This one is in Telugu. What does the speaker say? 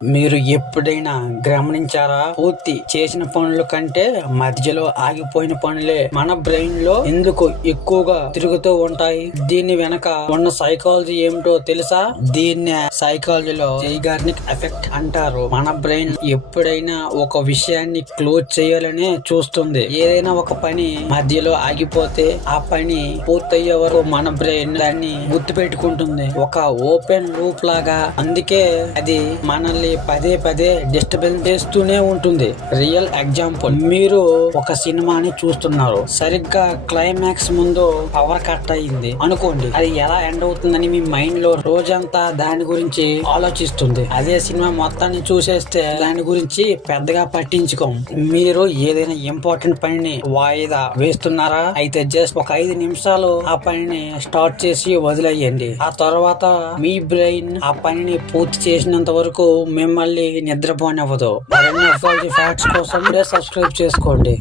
మీరు ఎప్పుడైనా గమనించారా? పూర్తి చేసిన పనుల కంటే మధ్యలో ఆగిపోయిన పనులే మన బ్రెయిన్ లో ఎందుకు ఎక్కువగా తిరుగుతూ ఉంటాయి? దీని వెనక ఉన్న సైకాలజీ ఏమిటో తెలుసా? దీన్ని సైకాలజీలో జైగార్నిక్ ఎఫెక్ట్ అంటారు. మన బ్రెయిన్ ఎప్పుడైనా ఒక విషయాన్ని క్లోజ్ చేయాలనే చూస్తుంది. ఏదైనా ఒక పని మధ్యలో ఆగిపోతే ఆ పని పూర్తయ్యే వరకు మన బ్రెయిన్ దాన్ని గుర్తు పెట్టుకుంటుంది. ఒక ఓపెన్ లూప్ లాగా. అందుకే అది మనల్ని పదే పదే డిస్టర్బెన్స్ చేస్తూనే ఉంటుంది. రియల్ ఎగ్జాంపుల్, మీరు ఒక సినిమాని చూస్తున్నారు. సరిగ్గా క్లైమాక్స్ ముందు పవర్ కట్ అయింది అనుకోండి. అది ఎలా ఎండ్ అవుతుందని మీ మైండ్ లో రోజంతా దాని గురించి ఆలోచిస్తుంది. అదే సినిమా మొత్తాన్ని చూసేస్తే దాని గురించి పెద్దగా పట్టించుకోం. మీరు ఏదైనా ఇంపార్టెంట్ పనిని వాయిదా వేస్తున్నారా? అయితే జస్ట్ ఒక 5 నిమిషాలు ఆ పనిని స్టార్ట్ చేసి వదిలేయండి. ఆ తర్వాత మీ బ్రెయిన్ ఆ పనిని పూర్తి చేసినంత వరకు మిమ్మల్ని నిద్రపోనివ్వదు. మరిన్ని ఫ్యాక్ట్స్ కోసం సబ్స్క్రైబ్ చేసుకోండి.